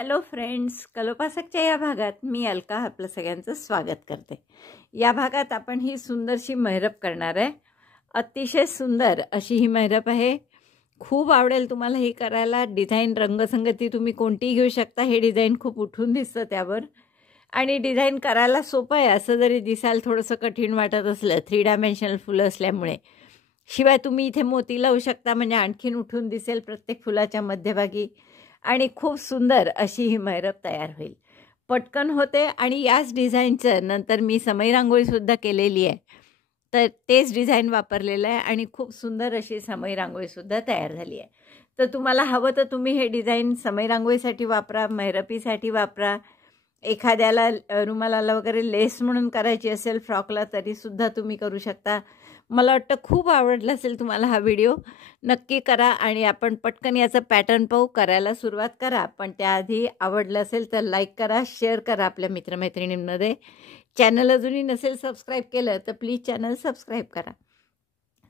Hello friends, कलोपासकच्या या भागात मी अलका आपलं सगळ्यांचं स्वागत करते। या भागात आपण ही सुंदरशी मेहरब करणार आहे। अतिशय सुंदर अशी ही मेहरब आहे। खूप आवडेल तुम्हाला ही करायला। डिझाइन रंगसंगती तुम्ही कोणतीही घेऊ शकता। हे डिझाइन खूप उठून दिसतं त्यावर आणि डिझाइन करायला सोपं आहे। असं जरी दिसायला थोडंसं कठीण वाटत असलं 3 डायमेन्शनल फुलं असल्यामुळे, शिवाय तुम्ही इथे मोती लावू शकता म्हणजे आणखीन उठून दिसेल प्रत्येक फुलाच्या मध्यभागी आणि खूप सुंदर अशी ही मेहरब तयार होईल। पटकन होते आणि याच डिझाईनचं नंतर मी समय रांगोळीसुद्धा केलेली आहे। तर तेच डिझाईन वापरलेलं आहे आणि खूप सुंदर अशी समय रांगोळीसुद्धा तयार झाली आहे। तर तुम्हाला हवं तर तुम्ही हे डिझाईन समय रांगोळीसाठी वापरा, मेहरबीसाठी वापरा। एखाद्याला रुमालाला वगैरे लेस म्हणून करायची असेल फ्रॉकला तरीसुद्धा तुम्ही करू शकता। मला वाटतं खूप आवडला असेल तुम्हाला हा व्हिडिओ। नक्की करा आणि आपण पटकन याचा पॅटर्न पाहू, करायला सुरुवात करा। पण त्याआधी आवडलं असेल तर लाईक करा, शेअर करा आपल्या मित्रमैत्रिणींमध्ये। चॅनल अजूनही नसेल सबस्क्राईब केलं तर प्लीज चॅनल सबस्क्राईब करा।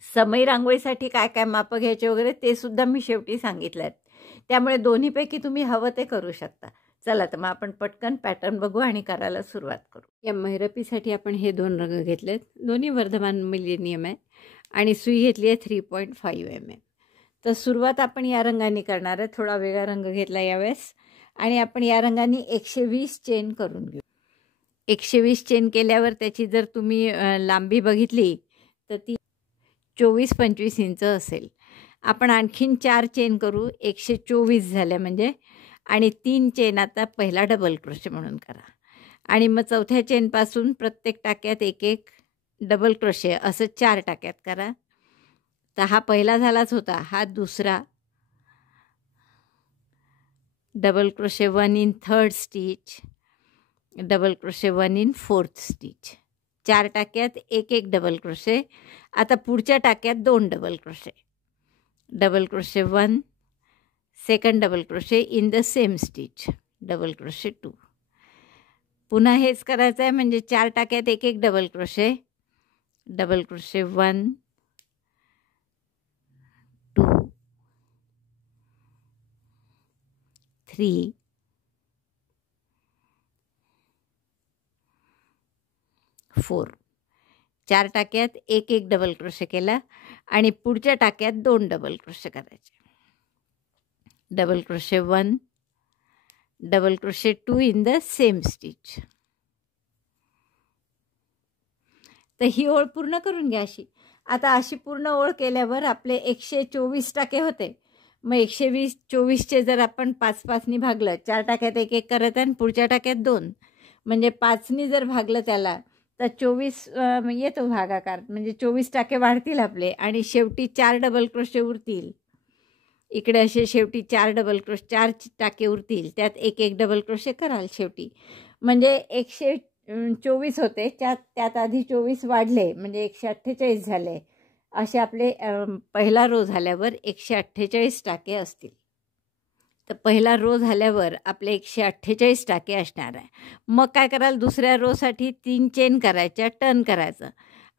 समय रांगोळीसाठी काय काय मापं घ्यायचे वगैरे ते सुद्धा मी शेवटी सांगितलं आहे, त्यामुळे दोन्हीपैकी तुम्ही हवं ते करू शकता। चला तर मग आपण पटकन पॅटर्न बघू आणि करायला सुरुवात करू। या मेहरबीसाठी आपण हे 2 रंग घेतलेत, दोन्ही वर्धमान मिलेनियम आहे आणि सुई घेतली आहे 3.5 mm। तर सुरुवात आपण या रंगाने करणार आहे। थोडा वेगळा रंग घेतला यावेळेस आणि आपण या रंगाने 120 चेन करून घेऊ। 120 चेन केल्यावर त्याची जर तुम्ही लांबी बघितली तर ती 24-25 इंच असेल। आपण आणखीन 4 चेन करू, 124 झाल्या म्हणजे, आणि 3 चेन आता पहिला डबल क्रोशे म्हणून करा आणि मग चौथ्या चेनपासून प्रत्येक टाक्यात एक एक डबल क्रोशे असं 4 टाक्यात करा। तर हा पहिला झालाच होता, हा दुसरा double crochet 1 in 3rd stitch, double crochet 1 in 4th stitch. 4 टाक्यात एक एक डबल क्रोशे। आता पुढच्या टाक्यात 2 double crochet, double crochet 1, second double crochet in the same stitch, double crochet 2। पुन्हा हेच करायचं आहे म्हणजे 4 टाक्यात एक एक डबल क्रोशे, डबल क्रोशे 1, 2, 3, 4। 4 टाक्यात एक एक डबल क्रोशे केला आणि पुढच्या टाक्यात 2 डबल क्रोशे करायचे, double crochet 1, double crochet 2 in the same stitch. तर ही ओळ पूर्ण करून घ्या अशी। आता अशी पूर्ण ओळ केल्यावर आपले 124 टाके होते। मग 124चे जर आपण 5-5नी भागलं, 4 टाक्यात एक एक करत आणि पुढच्या टाक्यात 2, म्हणजे 5नी जर भागलं त्याला तर 24 येतो भागाकार, म्हणजे 24 टाके वाढतील आपले आणि शेवटी 4 डबल क्रोशे उरतील। इकडे असे शेवटी 4 डबल क्रोशे, 4 टाके उरतील, त्यात एक एक डबल क्रोशे कराल शेवटी, म्हणजे 124 होते, त्यात आधी 24 वाढले म्हणजे 148 झाले। असे आपले पहिला रो झाल्यावर 148 टाके असतील। तर पहिला रो झाल्यावर आपले 148 टाके असणार आहे। मग काय कराल, दुसऱ्या रोसाठी 3 चेन करायच्या, टर्न करायचं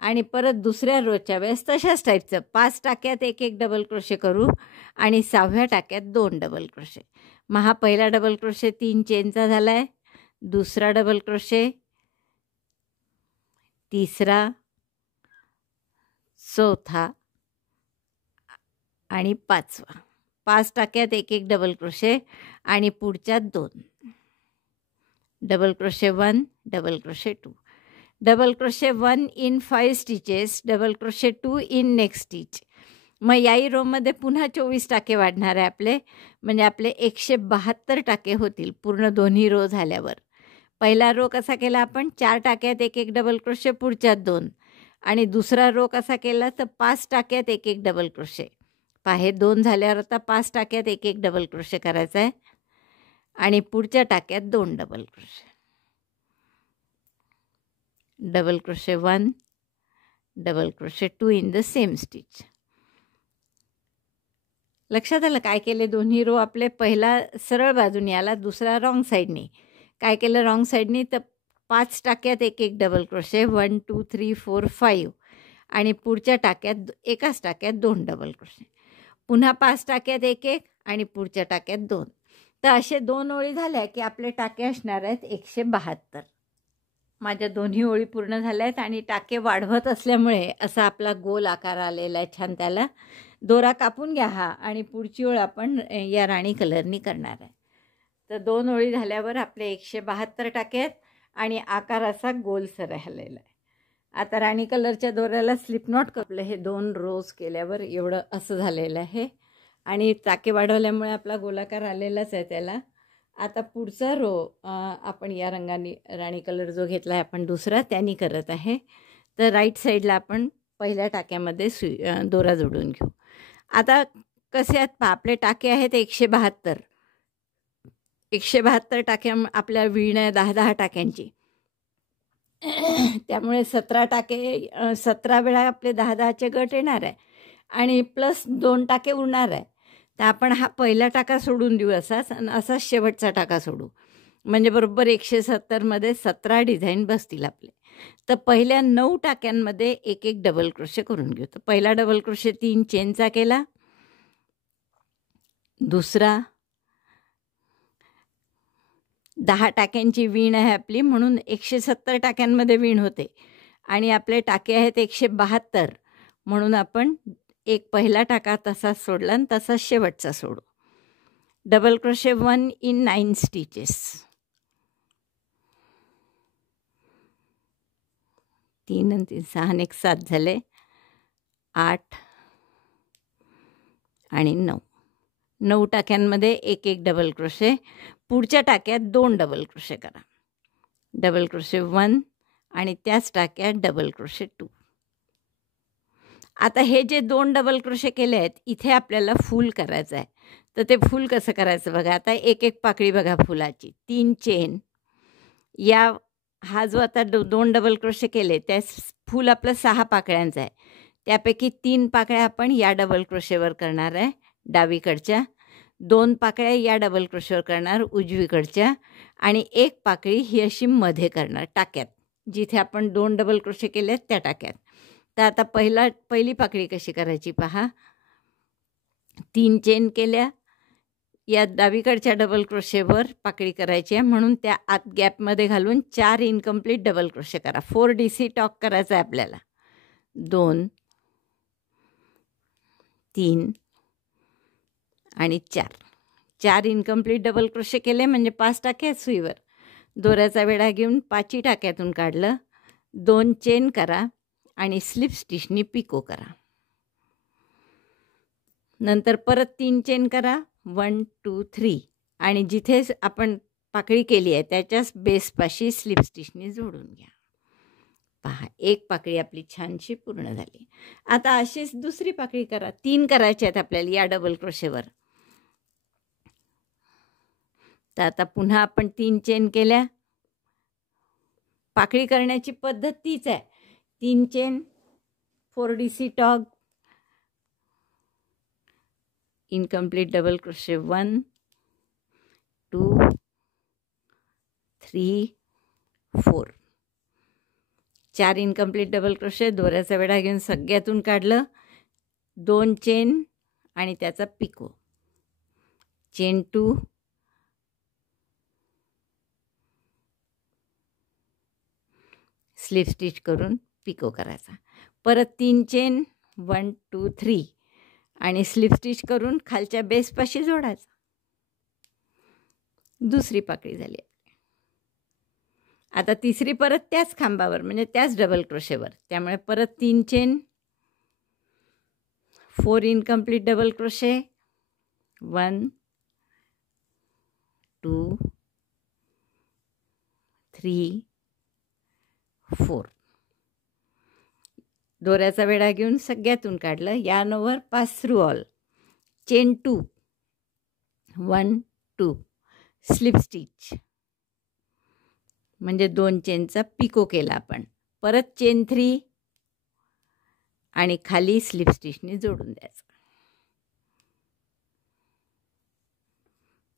आणि परत दुसऱ्या रोच्या वेळेस तशाच टाईपचं 5 टाक्यात एक एक डबल क्रोशे करू आणि 6व्या टाक्यात 2 डबल क्रोशे। मग हा पहिला डबल क्रोशे 3 चेनचा झाला आहे, दुसरा डबल क्रोशे, तिसरा, चौथा आणि 5वा। 5 टाक्यात एक एक डबल क्रोशे आणि पुढच्यात 2, double crochet 1, double crochet 2, double crochet 1 in 5 stitches, double crochet 2 in next stitch. मग याही रोमध्ये पुन्हा 24 टाके वाढणार आहे आपले, म्हणजे आपले 172 टाके होतील पूर्ण दोन्ही रो झाल्यावर। पहिला रो कसा केला आपण, 4 टाक्यात एक एक डबल क्रोशे, पुढच्यात 2, आणि दुसरा रो कसा केला तर 5 टाक्यात एक एक डबल क्रोशे। हे 2 झाल्यावर आता 5 टाक्यात एक एक डबल क्रोशे करायचा आहे आणि पुढच्या टाक्यात 2 double crochet, double crochet 1, double crochet 2 in the same stitch. लक्षात आलं काय केले, दोन्ही रो आपले पहिला सरळ बाजूने आला, दुसरा रॉंग साईडने। काय केलं रॉंग साईडने तर 5 टाक्यात एक एक डबल क्रोशे, 1, 2, 3, 4, 5, आणि पुढच्या टाक्यात एकाच टाक्यात 2 डबल क्रोशे। पुन्हा 5 टाक्यात एक एक आणि पुढच्या टाक्यात 2। तर असे 2 ओळी झाल्या की आपले टाके असणार आहेत 172. माझ्या दोन्ही ओळी पूर्ण झाल्या आहेत आणि टाके वाढवत असल्यामुळे असा आपला गोल आकार आलेला आहे छान. त्याला दोरा कापून घ्या हा, आणि पुढची ओळ आपण या राणी कलरनी करणार आहे. तर 2 ओळी झाल्यावर आपले 172 टाके आहेत आणि आकार असा गोलसर राहिलेला आहे. आता राणी कलरच्या दोऱ्याला स्लिप नॉट कपलं. हे 2 रोज केल्यावर एवढं असं झालेलं आहे आणि टाके वाढवल्यामुळे आपला गोलाकार आलेलाच आहे त्याला. आता पुढचा रो आपण या रंगाने राणी कलर जो घेतला आहे आपण दुसरा त्यानी करत आहे. तर राईट साईडला आपण पहिल्या टाक्यामध्ये दोरा जोडून घेऊ. आता कसे आहेत पहा, आपले टाके आहेत 172. 172 टाक्या आपल्या विणं 10-10 टाक्यांची. त्यामुळे 17 टाके 17 वेळा आपले 10-10चे गट येणार आहे आणि प्लस 2 टाके उरणार आहे. तर आपण हा पहिला टाका सोडून देऊ असाच, आणि असाच शेवटचा टाका सोडू, म्हणजे बरोबर 170मध्ये 17 डिझाईन बसतील आपले. तर पहिल्या 9 टाक्यांमध्ये एक एक डबल क्रोशे करून घेऊ. तर पहिला डबल क्रोशे 3 चेनचा केला, दुसरा 10 टाक्यांची वीण आहे आपली, म्हणून 170 टाक्यांमध्ये वीण होते आणि आपले टाके आहेत 172, म्हणून आपण एक पहिला टाका तसाच सोडला आणि तसाच शेवटचा सोडू. Double crochet 1 in 9 stitches. 3 आणि 3 6 आणि 1 7 झाले, 8 आणि 9. 9 टाक्यांमध्ये एक एक डबल क्रोशे. पुढच्या टाक्यात 2 डबल क्रोशे करा. डबल क्रोशे 1 आणि त्याच टाक्यात डबल क्रोशे 2. आता हे जे 2 डबल क्रोशे केले आहेत इथे आपल्याला फूल करायचं आहे. तर ते फूल कसं करायचं बघा. आता एक एक पाकळी बघा फुलाची. 3 चेन या, हा जो आता 2 डबल क्रोशे केले त्या फूल आपलं 6 पाकळ्यांचं आहे. त्यापैकी 3 पाकळ्या आपण या डबल क्रोशेवर करणार आहे डावीकडच्या, 2 पाकळ्या या डबल क्रोशेवर करणार उजवीकडच्या, आणि 1 पाकळी ही अशी मध्ये करणार टाक्यात, जिथे आपण 2 डबल क्रोशे केले त्या टाक्यात. तर आता पहिली पाकळी कशी करायची पहा. 3 चेन केल्या, या डावीकडच्या डबल क्रोशेवर पाकळी करायची आहे, म्हणून त्या आत गॅपमध्ये घालून 4 इनकम्प्लीट डबल क्रोशे करा. 4 DC टॉक करायचा आहे आपल्याला. 2 3 आणि 4 इनकम्प्लीट डबल क्रोशे केले म्हणजे 5 टाके आहेत सुईवर. दोऱ्याचा वेढा घेऊन 5ही टाक्यातून काढलं, 2 चेन करा आणि स्लिप स्टिचनी पिको करा. नंतर परत 3 चेन करा, 1 2 3, आणि जिथे आपण पाकळी केली आहे त्याच्याच बेसपाशी स्लिप स्टिचनी जोडून घ्या. पहा, एक पाकळी आपली छानशी पूर्ण झाली. आता अशीच दुसरी पाकळी करा. 3 करायचे आहेत आपल्याला या डबल क्रोशेवर. तर आता पुन्हा आपण 3 चेन केल्या. पाकळी करण्याची पद्धत तीच आहे. 3 चेन, 4 DC टॉग, incomplete double crochet 1 2 3 4. 4 incomplete double crochet. दोऱ्याचा वेढा घेऊन सगळ्यातून काढलं, 2 चेन आणि त्याचा पिको. चेन 2, स्लिप स्टिच करून पिको करायचा. परत 3 चेन, 1 2 3, आणि स्लिप स्टिच करून खालच्या बेसपाशी जोडायचा. दुसरी पाकळी झाली. आता तिसरी परत त्याच खांबावर म्हणजे त्याच डबल क्रोशेवर. त्यामुळे परत 3 चेन, 4 इनकम्प्लीट डबल क्रोशे, 1 2 3 4. दोऱ्याचा वेढा घेऊन सगळ्यातून काढलं, yarn over pass through all. Chain 2, 1 2, slip stitch म्हणजे 2 चेनचा पिको केला आपण. परत चेन 3 आणि खाली स्लिप स्टिचने जोडून द्यायचं.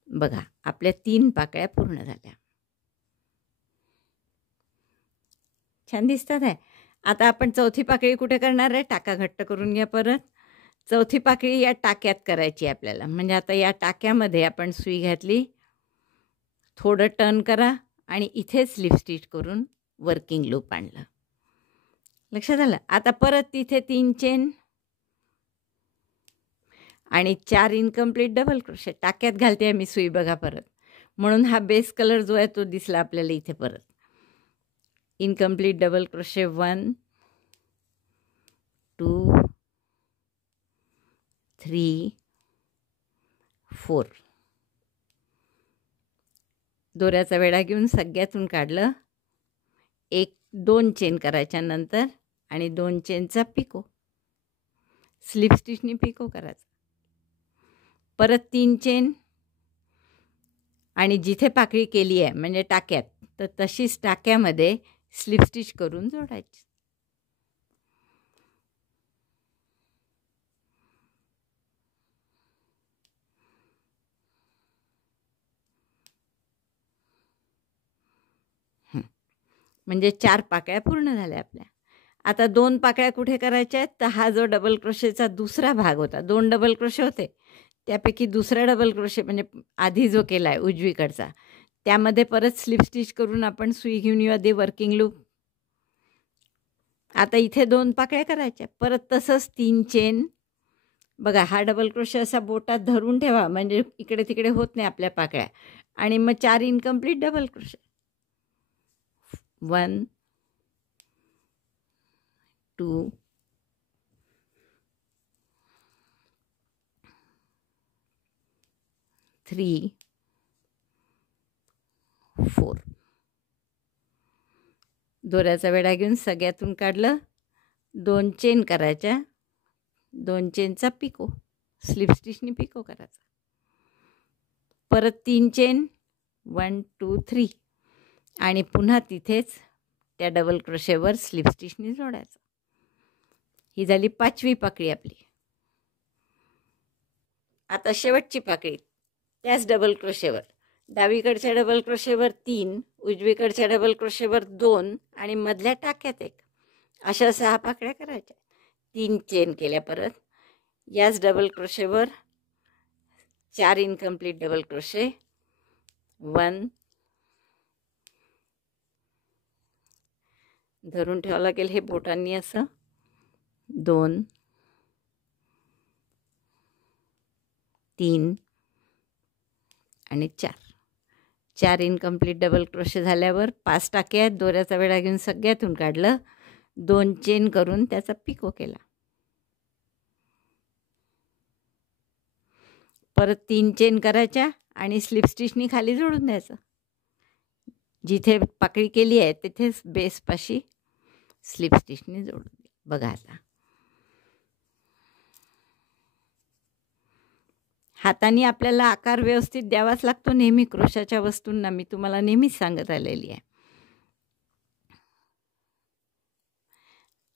बघा, आपल्या 3 पाकळ्या पूर्ण झाल्या. छान दिसतात आहे. आता आपण चौथी पाकळी कुठे करणार आहे. टाका घट्ट करून घ्या. परत चौथी पाकळी या टाक्यात करायची आपल्याला. म्हणजे आता या टाक्यामध्ये आपण सुई घातली, थोडं टर्न करा आणि इथे स्लिप स्टिच करून वर्किंग लूप आणलं. लक्षात आलं. आता परत तिथे 3 चेन आणि 4 इनकम्प्लीट डबल क्रोशे. टाक्यात घालते मी सुई बघा परत, म्हणून हा बेस कलर जो आहे तो दिसला आपल्याला इथे. परत इनकम्प्लीट डबल क्रोशे 1 2 3 4. दोऱ्याचा वेढा घेऊन सगळ्यातून काढलं. 1-2 चेन करायच्या नंतर आणि 2 चेनचा पिको, स्लिप स्टिचनी पिको करायचा. परत 3 चेन आणि जिथे पाकळी केली आहे म्हणजे टाक्यात, तर तशीच टाक्यामध्ये स्लिप स्टिच करून जोडायची. म्हणजे 4 पाकळ्या पूर्ण झाल्या आपल्या. आता 2 पाकळ्या कुठे करायच्या आहेत, तर हा जो डबल क्रोशेचा दुसरा भाग होता, 2 डबल क्रोशे होते, त्यापैकी दुसरा डबल क्रोशे म्हणजे आधी जो केला आहे उजवीकडचा, त्यामध्ये परत स्लिप स्टिच करून आपण सुई घेऊन येऊ आधी वर्किंग लूप. आता इथे 2 पाकळ्या करायच्या. परत तसंच 3 चेन. बघा हा डबल क्रोशे असा बोटात धरून ठेवा, म्हणजे इकडे तिकडे होत नाही आपल्या पाकळ्या. आणि मग 4 इनकम्प्लीट डबल क्रोशे. 1 2 3 4. दोऱ्याचा वेढा घेऊन सगळ्यातून काढलं. 2 चेन करायच्या, 2 चेनचा पिको, स्लिप स्टिचनी पिको करायचा. परत 3 चेन 1 2 3 आणि पुन्हा तिथेच त्या डबल क्रोशेवर स्लिप स्टिचनी जोडायचं. ही झाली 5वी पाकळी आपली. आता शेवटची पाकळी त्याच डबल क्रोशेवर, डावीकडच्या डबल क्रोशेवर 3, उजवीकडच्या डबल क्रोशेवर 2 आणि मधल्या टाक्यात 1, अशा 6 पाकळ्या करायच्या. 3 चेन केल्या. परत याच डबल क्रोशेवर 4 इनकम्प्लीट डबल क्रोशे. 1 धरून ठेवावं लागेल हे बोटांनी असं. 2 3 आणि 4 इनकम्प्लीट डबल क्रोशे झाल्यावर 5 टाके आहेत. दोऱ्याचा वेढा घेऊन सगळ्यातून काढलं. 2 चेन करून त्याचा पिको केला. परत 3 चेन करायच्या आणि स्लिप स्टिचनी खाली जोडून द्यायचं. जिथे पाकळी केली आहे तिथेच बेसपाशी स्लिप स्टिचनी जोडून द्या. बघा आता हाताने आपल्याला आकार व्यवस्थित द्यावाच लागतो नेहमी क्रोशाच्या वस्तूंना, मी तुम्हाला नेहमीच सांगत आलेली आहे.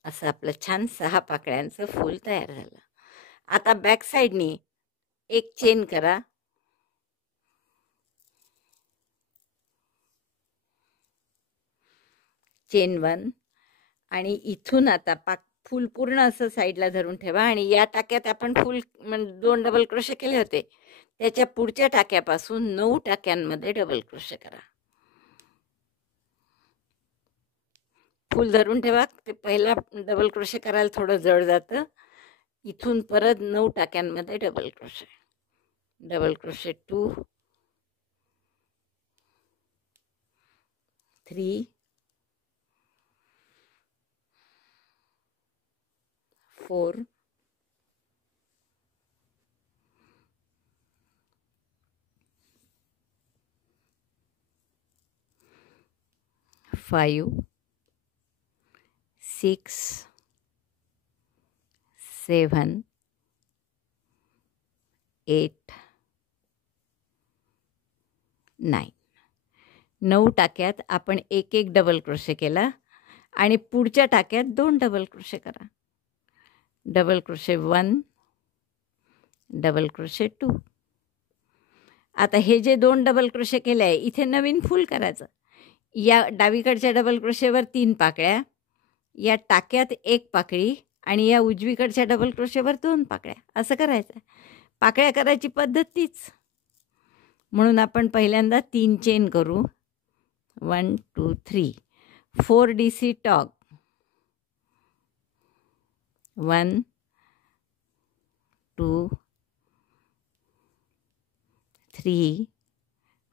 असं आपलं छान 6 पाकळ्यांचं फूल तयार झालं. आता बॅक साईडनी 1 चेन करा. चेन 1 आणि इथून आता फूल पूर्ण असं साईडला धरून ठेवा. आणि या टाक्यात आपण फूल 2 डबल क्रोशे केले होते, त्याच्या पुढच्या टाक्यापासून 9 टाक्यांमध्ये डबल क्रोशे करा. फूल धरून ठेवा. ते पहिला डबल क्रोशे करायला थोडं जड जातं. इथून परत 9 टाक्यांमध्ये डबल क्रोशे. Double crochet 2 3 4 5 6 7 8 9. 9 टाक्यात आपण 1 डबल क्रोशे केला आणि पुढच्या टाक्यात 2 डबल क्रोशे करा. Double crochet 1 double crochet 2. आता हे जे 2 डबल क्रोशे केले आहे इथे नवीन फूल करायचं. या डावीकडच्या डबल क्रोशेवर 3 पाकळ्या, या टाक्यात 1 पाकळी आणि या उजवीकडच्या डबल क्रोशेवर 2 पाकळ्या, असं करायचं. पाकळ्या करायची पद्धत तीच. म्हणून आपण पहिल्यांदा 3 चेन करू. 1 2 3 4 DC टॉग. 1 2 3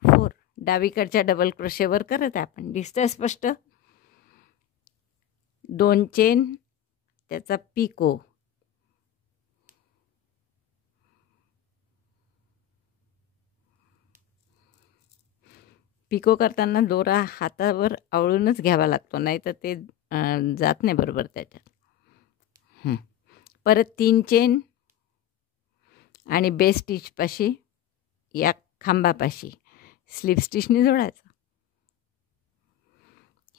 4. डावीकडच्या डबल क्रोशेवर करत आहे आपण. दिसतंय स्पष्ट? 2 चेन, त्याचा पिको. पिको करताना दोरा हातावर आवळूनच घ्यावा लागतो, नाही तर ते जात नाही बरोबर त्याच्यात. परत 3 चेन आणि बेस स्टिचपाशी या खांबापाशी स्लिप स्टिचने जोडायचं.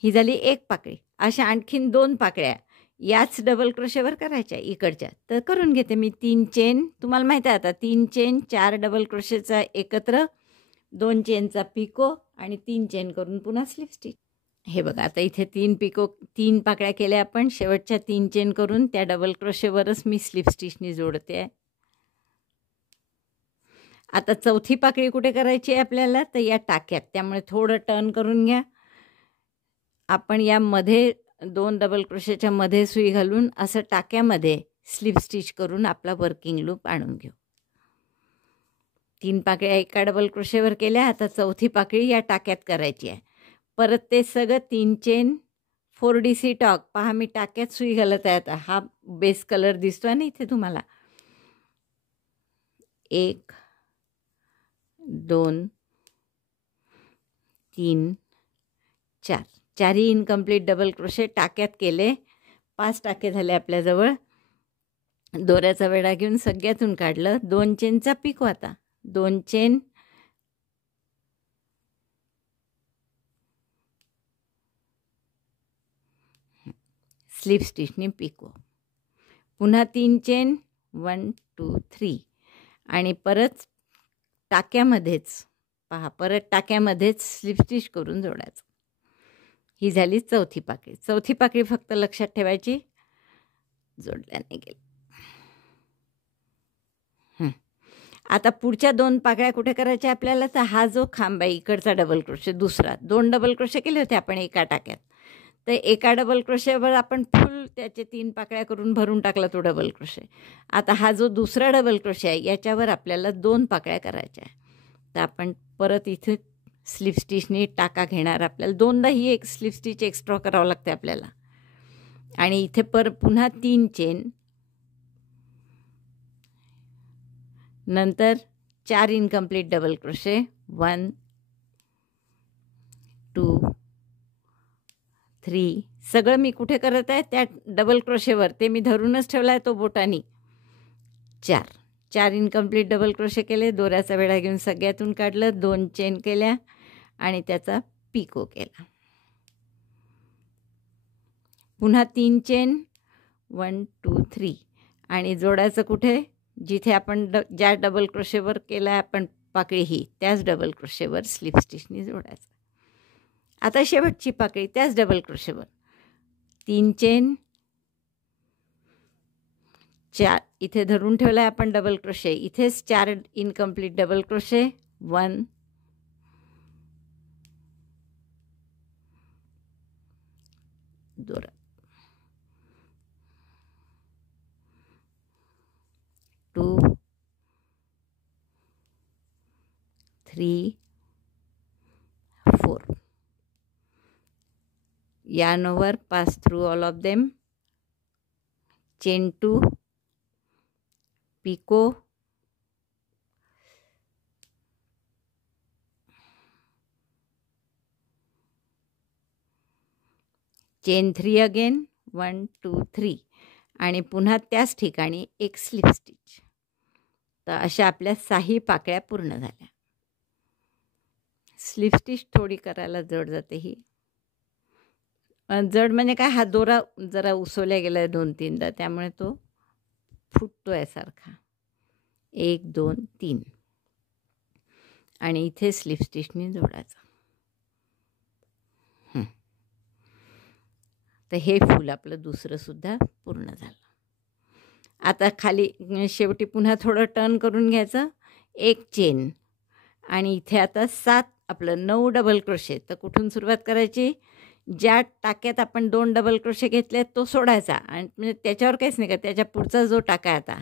ही झाली एक पाकळी. अशा आणखीन 2 पाकळ्या याच डबल क्रोशेवर करायच्या इकडच्या. तर करून घेते मी. 3 चेन, तुम्हाला माहिती आहे आता 3 चेन 4 डबल क्रोशेचा एकत्र, 2 चेनचा पिको आणि 3 चेन करून पुन्हा स्लिप स्टिच. हे बघा आता इथे 3 पाकळ्या केल्या आपण. शेवटच्या 3 चेन करून त्या डबल क्रोशेवरच मी स्लिप स्टिचनी जोडते आहे. आता चौथी पाकळी कुठे करायची आहे आपल्याला? तर या टाक्यात. त्यामुळे थोडं टर्न करून घ्या. आपण यामध्ये 2 डबल क्रोशेच्या मध्ये सुई घालून असं टाक्यामध्ये स्लिप स्टिच करून आपला वर्किंग लूप आणून घेऊ. 3 पाकळ्या एका डबल क्रोशेवर केल्या. आता चौथी पाकळी या टाक्यात करायची आहे. परत ते सगळं 3 चेन 4 DC टॉग. पहा मी टाक्यात सुई घालत आहे. आता हा बेस कलर दिसतोय ना इथे तुम्हाला. 1 2 3 4. 4ही इनकम्प्लीट डबल क्रोशे टाक्यात केले. 5 टाके झाले आपल्याजवळ. दोऱ्याचा वेढा घेऊन सगळ्यातून काढलं. 2 चेनचा पिको. आता 2 चेन, स्लिप स्टिचने पिको. पुन्हा 3 चेन 1 2 3 आणि परत टाक्यामध्येच पहा, परत टाक्यामध्येच स्लिप स्टिच करून जोडायचं. ही झाली चौथी पाकळी. चौथी पाकळी फक्त लक्षात ठेवायची, जोडल्याने गेली. आता पुढच्या 2 पाकळ्या कुठे करायच्या आपल्याला? तर हा जो खांब आहे इकडचा डबल क्रोशे दुसरा, 2 डबल क्रोशे केले होते आपण एका टाक्यात. तर एका डबल क्रोशेवर आपण फुल त्याचे 3 पाकळ्या करून भरून टाकला तो डबल क्रोशे. आता हा जो दुसरा डबल क्रोशे आहे याच्यावर आपल्याला 2 पाकळ्या करायच्या आहे. तर आपण परत इथे स्लिप स्टिचने टाका घेणार. आपल्याला 2दा ही एक स्लिप स्टिच एक्स्ट्रा करावं लागते आपल्याला. आणि इथे पुन्हा 3 चेन, नंतर 4 इनकम्प्लीट डबल क्रोशे. 1 2 3. सगळं मी कुठे करत आहे? त्या डबल क्रोशेवर. ते मी धरूनच ठेवला आहे तो बोटानी. 4 इनकम्प्लीट डबल क्रोशे केले. दोऱ्याचा वेढा घेऊन सगळ्यातून काढलं. 2 चेन केल्या आणि त्याचा पिको केला. पुन्हा 3 चेन 1 2 3 आणि जोडायचं कुठे? जिथे आपण ज्या डबल क्रोशेवर केला आहे आपण पाकळी ही, त्याच डबल क्रोशेवर स्लिप स्टिचनी जोडायचं. आता शेवटची पाकळी त्याच डबल क्रोशेवर 3 चेन 4. इथे धरून ठेवला आहे आपण डबल क्रोशे. इथेच 4 इनकम्प्लीट डबल क्रोशे. 1 दोरा, 2 3 4. yarn over, pass through all of them, chain 2, pico, chain 3 again, 1 2 3 आणि पुन्हा त्याच ठिकाणी एक स्लिप स्टिच. तर अशा आपल्या 6 पाकळ्या पूर्ण झाल्या. स्लिप स्टिच थोडी करायला जड जाते. ही जड म्हणजे काय, हा दोरा जरा उसवल्या गेला आहे 2-3दा, त्यामुळे तो फुटतो आहे सारखा. 1 2 3 आणि इथे स्लिप स्टिचने जोडायचा. तर हे फूल आपलं दुसरं सुद्धा पूर्ण झालं. आता खाली शेवटी पुन्हा थोडं टर्न करून घ्यायचं, एक चेन आणि इथे आता 7 आपलं 9 डबल क्रोशे. तर कुठून सुरुवात करायची? ज्या टाक्यात आपण 2 डबल क्रोशे घेतले तो सोडायचा आणि म्हणजे त्याच्यावर काहीच नाही का, त्याच्या पुढचा जो टाका आहे आता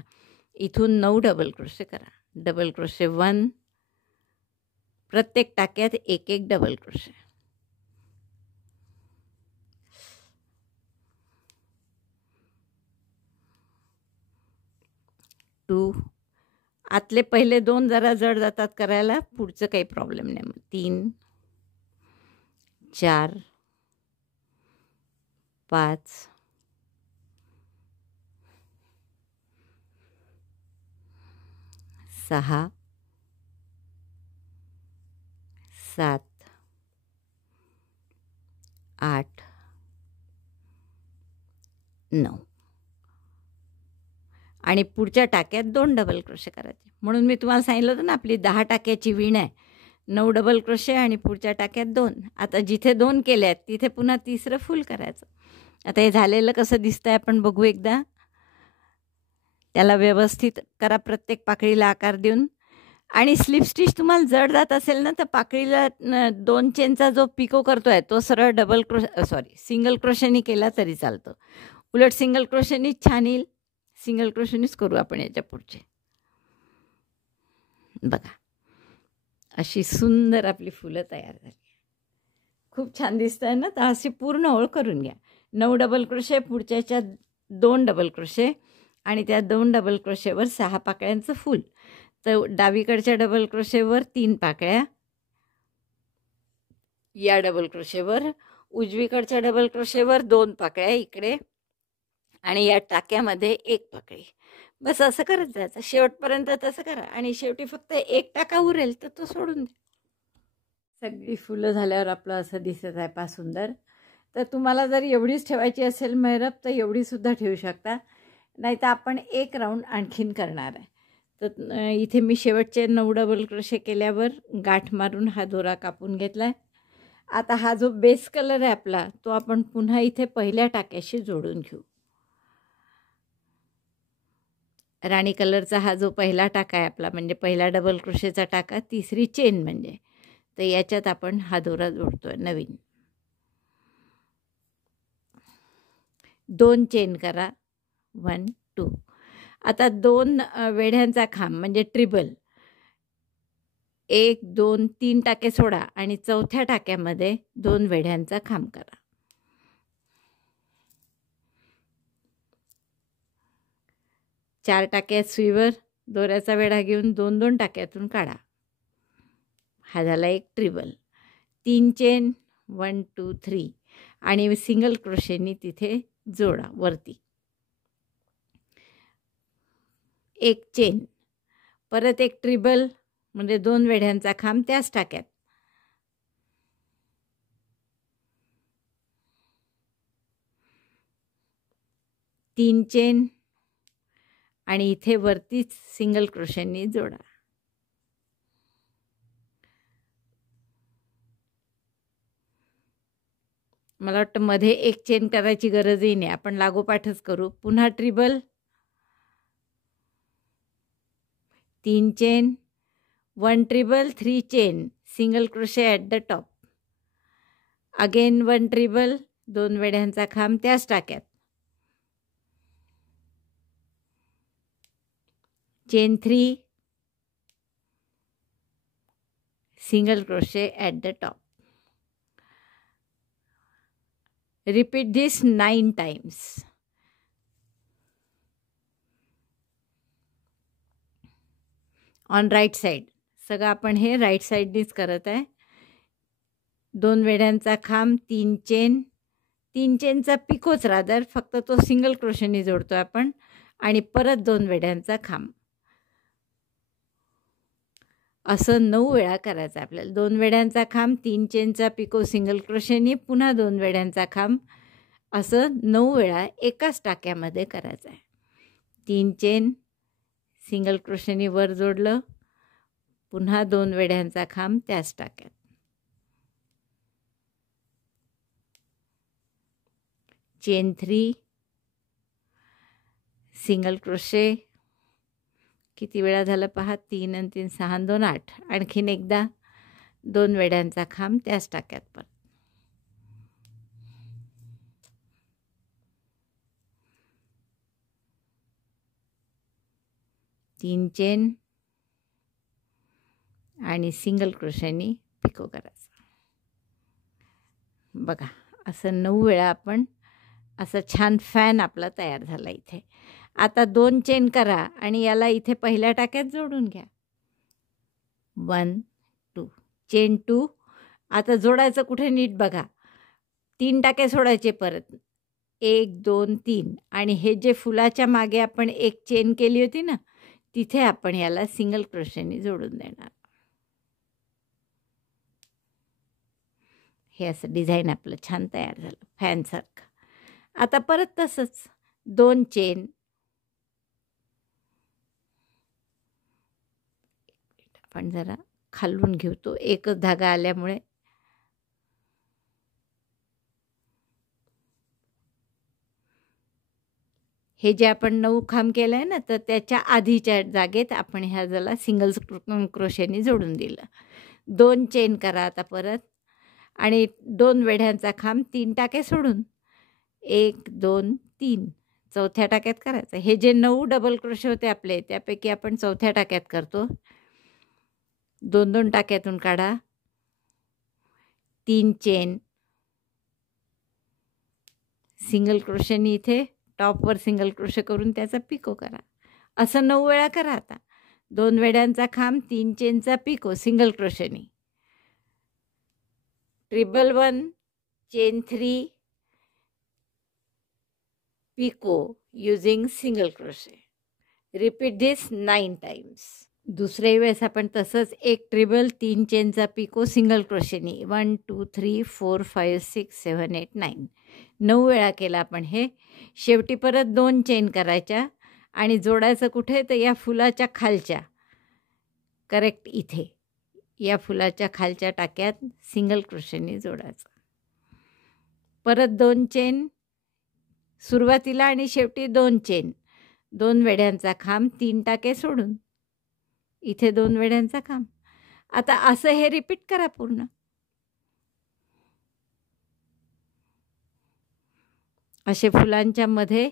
इथून 9 डबल क्रोशे करा. डबल क्रोशे 1, प्रत्येक टाक्यात एक एक डबल क्रोशे. टू, आतले पहिले 2 जरा जड जातात करायला, पुढचं काही प्रॉब्लेम नाही. मग 3, 4, 5, 6, 7, 8, 9 आणि पुढच्या टाक्यात 2 डबल क्रोशे करायचे. म्हणून मी तुम्हाला सांगितलं होतं ना, आपली 10 टाक्याची वीण आहे. 9 डबल क्रोशे आणि पुढच्या टाक्यात 2. आता जिथे 2 केले आहेत तिथे पुन्हा तिसरं फुल करायचं. आता हे झालेलं कसं दिसतंय आपण बघू एकदा. त्याला व्यवस्थित करा, प्रत्येक पाकळीला आकार देऊन. आणि स्लिप स्टिच तुम्हाला जड जात असेल ना, तर पाकळीला 2 चेनचा जो पिको करतो आहे तो सरळ डबल सिंगल क्रोशेनी केला तरी चालतो. उलट सिंगल क्रोशेनीच छान येईल. सिंगल क्रोशेनीच करू आपण याच्या पुढचे. बघा, अशी सुंदर आपली फुलं तयार झाली. खूप छान दिसत आहे ना. तर अशी पूर्ण ओळ करून घ्या. 9 डबल क्रोशे, पुढच्याच्या 2 डबल क्रोशे आणि त्या 2 डबल क्रोशेवर 6 पाकळ्यांचं फूल. तर डावीकडच्या डबल क्रोशेवर 3 पाकळ्या, या डबल क्रोशेवर, उजवीकडच्या डबल क्रोशेवर 2 पाकळ्या इकडे आणि या टाक्यामध्ये 1 पाकळी. बस असं करत जायचं शेवटपर्यंत. तसं करा आणि शेवटी फक्त 1 टाका उरेल तर तो सोडून द्या. सगळी फुलं झाल्यावर आपलं असं दिसत आहे पा सुंदर. तर तुम्हाला जर एवढीच ठेवायची असेल मेहरप तर एवढीसुद्धा ठेवू शकता, नाही तर आपण 1 राऊंड आणखीन करणार आहे. तर इथे मी शेवटचे 9 डबल क्रोशे केल्यावर गाठ मारून हा दोरा कापून घेतला आहे. आता हा जो बेस कलर आहे आपला तो आपण पुन्हा इथे पहिल्या टाक्याशी जोडून घेऊ. राणी कलरचा हा जो पहिला टाका आहे आपला, म्हणजे पहिला डबल क्रोशेचा टाका, तिसरी चेन म्हणजे, तर याच्यात आपण हा दोरा जोडतोय नवीन. 2 चेन करा, 1 2. आता 2 वेढ्यांचा खांब म्हणजे ट्रिबल, 1 2 3 टाके सोडा आणि चौथ्या टाक्यामध्ये 2 वेढ्यांचा खांब करा. चार टाक्यात सुईवर दोऱ्याचा वेढा घेऊन 2-2 टाक्यातून काढा. हा झाला एक ट्रिबल. 3 चेन, 1 2 3 आणि सिंगल क्रोशेनी तिथे जोडा वरती. 1 चेन, परत एक ट्रिबल म्हणजे 2 वेढ्यांचा खांब त्याच टाक्यात. 3 चेन आणि इथे वरतीच सिंगल क्रोशेनी जोडा. मला वाटतं मध्ये 1 चेन करायची गरजही नाही, आपण लागोपाठच करू. पुन्हा treble, 3 chain, 1 treble, 3 chain, single crochet at the top. Again 1 treble, 2 वेढ्यांचा खांब त्याच टाक्यात. Chain 3, single crochet at the top. Repeat this 9 times. On right side. सगळं आपण हे राईट साईडनीच करत आहे. 2 वेढ्यांचा खांब, 3 चेन, 3 चेनचा पिकोच रादर, फक्त तो सिंगल क्रोशेनी जोडतो आपण आणि परत 2 वेढ्यांचा खांब. असं 9 वेळा करायचं आपल्याला. 2 वेढ्यांचा खांब, 3 चेनचा पिको सिंगल क्रोशेनी, पुन्हा 2 वेढ्यांचा खांब, असं 9 वेळा एकाच टाक्यामध्ये करायचं आहे. 3 चेन, सिंगल क्रोशेनी वर जोडलं, पुन्हा 2 वेढ्यांचा खांब त्याच टाक्यात. चेन 3, सिंगल क्रोशे किती वेळा झालं पहा, 3 आणि 3 6 आणि 2 8. आणखीन एकदा 2 वेड्यांचा खांब त्याच टाक्यात परत. तीन चेन आणि सिंगल क्रोशेनी पिको करायचं. बघा असं 9 वेळा आपण असं छान फॅन आपला तयार झाला इथे. आता 2 चेन करा आणि याला इथे पहिल्या टाक्यात जोडून घ्या. 1 2 चेन 2. आता जोडायचं कुठे नीट बघा. 3 टाके सोडायचे परत. 1 2 3 आणि हे जे फुलाच्या मागे आपण एक चेन केली होती ना, तिथे आपण याला सिंगल क्रोशेनी जोडून देणार. हे असं डिझाईन आपलं छान तयार झालं फॅनसारखं. आता परत तसंच 2 चेन. आपण जरा खालून घेऊ, तो एकच धागा आल्यामुळे. हे जे आपण 9 खांब केलं आहे ना, तर त्याच्या आधीच्या जागेत आपण ह्या जला सिंगल क्रोशेनी जोडून दिलं. 2 चेन करा आता परत आणि 2 वेढ्यांचा खांब 3 टाके सोडून 1 2 3 चौथ्या टाक्यात करायचं. हे जे 9 डबल क्रोशे होते आपले, त्यापैकी आपण चौथ्या टाक्यात करतो. 2 2 टाक्यातून काढा. 3 चेन, सिंगल क्रोशेनी इथे टॉपवर सिंगल क्रोशे करून त्याचा पिको करा. असं 9 वेळा करा. आता 2 वेड्यांचा खांब, 3 चेनचा पिको सिंगल क्रोशेनी. 111 chain 3 picot using single crochet. Repeat this 9 times. दुसऱ्या वेळेस आपण तसंच एक ट्रिबल 3 चेनचा पिको सिंगल क्रोशेनी 1 2 3 4 5 6 7 8 9 9 वेळा केला आपण हे. शेवटी परत 2 चेन करायच्या आणि जोडायचं कुठे, तर या फुलाच्या खालच्या, करेक्ट इथे या फुलाच्या खालच्या टाक्यात सिंगल क्रोशेनी जोडायचं. परत 2 चेन सुरुवातीला आणि शेवटी 2 चेन, 2 वेढ्यांचा खांब, 3 टाके सोडून इथे 2 वेढ्यांचा खांब. आता असं हे रिपीट करा पूर्ण. असे फुलांच्या मध्ये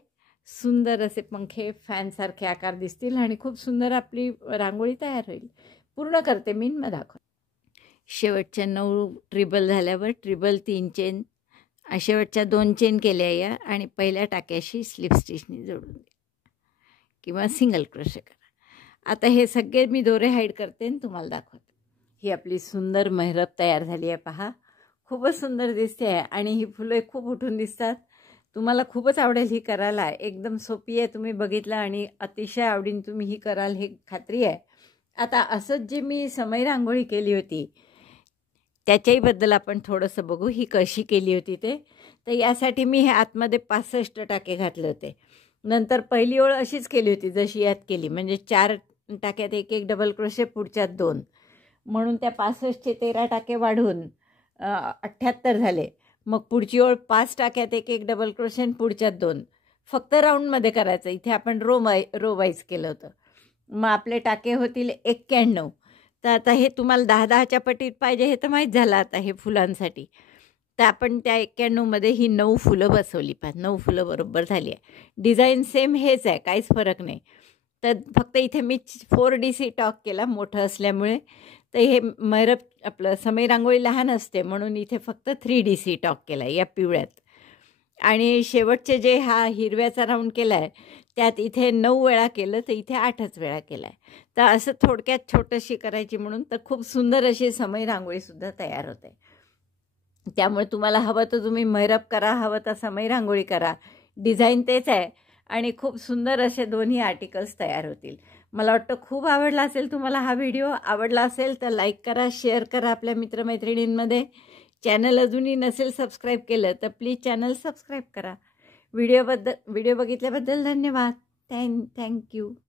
सुंदर असे पंखे फॅनसारखे आकार दिसतील आणि खूप सुंदर आपली रांगोळी तयार होईल. पूर्ण करते मी, मग दाखव. शेवटच्या 9 ट्रिबल झाल्यावर ट्रिबल 3 चेन, शेवटच्या 2 चेन केल्या या आणि पहिल्या टाक्याशी स्लिप स्टिचनी जोडून द्या किंवा सिंगल क्रोशे करा. आता हे सगळे मी दोरे हाईड करते आणि तुम्हाला दाखवते. ही आपली सुंदर मेहरब तयार झाली आहे पहा. खूपच सुंदर दिसते आहे आणि ही फुलं खूप उठून दिसतात. तुम्हाला खूपच आवडेल ही करायला. एकदम सोपी आहे, तुम्ही बघितलं आणि अतिशय आवडीने तुम्ही ही कराल ही खात्री आहे. आता असंच जे मी समय रांगोळी केली होती त्याच्याहीबद्दल आपण थोडंसं बघू, ही कशी केली होती ते. तर यासाठी मी हे आतमध्ये 65 टाके घातले होते. नंतर पहिली ओळ अशीच केली होती जशी यात केली, म्हणजे 4 टाक्यात एक एक डबल क्रोशे, पुढच्यात 2, म्हणून त्या 65चे 13 टाके वाढून 78 झाले. मग पुढची ओळ 5 टाक्यात एक एक डबल क्रोशे, पुढच्यात 2. फक्त राऊंडमध्ये करायचं. इथे आपण रो वाईज केलं होतं. मग आपले टाके होतील 91. तर आता हे तुम्हाला 10-10च्या पटीत पाहिजे हे तर माहीत झालं आता हे फुलांसाठी. तर आपण त्या 91मध्ये ही 9 फुलं बसवली. 9 फुलं बरोबर झाली आहे. डिझाईन सेम हेच आहे, काहीच फरक नाही. तर फक्त इथे मी 4DC टॉक केला मोठं असल्यामुळे. तर हे मेहरब आपलं समय रांगोळी लहान असते म्हणून इथे फक्त 3DC टॉक केला आहे या पिवळ्यात. आणि शेवटचे जे हा हिरव्याचा राऊंड केला आहे त्यात इथे 9 वेळा केलं, तर इथे 8च वेळा केला आहे. तर असं थोडक्यात छोटीशी करायची म्हणून तर खूप सुंदर अशी समय रांगोळीसुद्धा तयार होते. त्यामुळे तुम्हाला हवं तर तुम्ही मेहरब करा, हवं तर समय रांगोळी करा. डिझाईन तेच आहे आणि खूप सुंदर असे दोन्ही आर्टिकल्स तयार होतील. मला वाटतं खूप आवडला असेल तुम्हाला हा व्हिडिओ. आवडला असेल तर लाईक करा, शेअर करा आपल्या मित्रमैत्रिणींमध्ये. चॅनल अजूनही नसेल सबस्क्राईब केलं तर प्लीज चॅनल सबस्क्राईब करा. व्हिडिओ बघितल्याबद्दल धन्यवाद. थँक्यू.